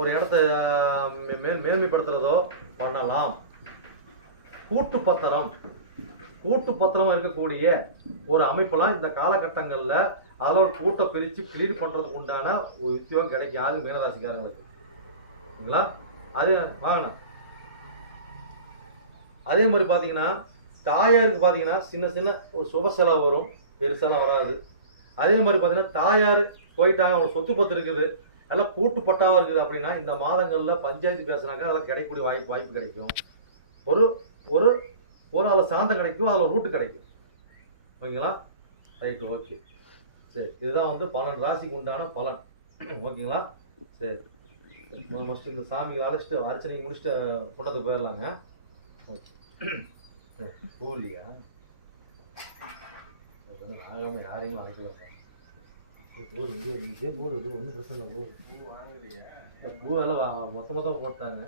ஒரு இடத்த மேன்மைப்படுத்துறதோ பண்ணலாம். கூட்டு பத்திரம் இருக்கக்கூடிய ஒரு அமைப்பெல்லாம் இந்த காலகட்டங்கள்ல அதில் ஒரு கூட்டை பிரித்து கிளீன் பண்றதுக்கு உண்டான ஒரு உத்தியோகம் கிடைக்கும். அது மீனராசிக்காரங்களுக்கு. சரிங்களா? அதே வாங்கணும். அதே மாதிரி பார்த்தீங்கன்னா தாயாருக்கு பார்த்தீங்கன்னா சின்ன சின்ன ஒரு சுப செலவு வரும், பெருசெல்லாம் வராது. அதே மாதிரி பார்த்தீங்கன்னா தாயார் போயிட்டாங்க, அவங்க சொத்து பத்து இருக்குது, எல்லாம் கூட்டு பட்டாவாக இருக்குது அப்படின்னா இந்த மாதங்கள்ல பஞ்சாயத்து பேசுனாங்க, அதெல்லாம் கிடைக்கக்கூடிய வாய்ப்பு கிடைக்கும். ஒரு ஒரு ஒரு அதில் சாந்தம் கிடைக்கும், அதில் ரூட்டு கிடைக்கும். ஓகேங்களா? ரைட், ஓகே, சரி. இதுதான் வந்து 12 ராசிக்கு உண்டான பலன். ஓகேங்களா? சரி, ஃபஸ்ட்டு இந்த சாமிகளை அழைச்சிட்டு அர்ச்சனை முடிச்சுட்டு கொண்டது போயிடலாங்க. ஓகே. பூலியா ஆகாம யாரையும் அழைக்கல. பூ ஒன்றும் பிரச்சனை இல்லை. பூ வாங்கலையா? பூ எல்லாம் மொத்தமாக போட்டாங்க.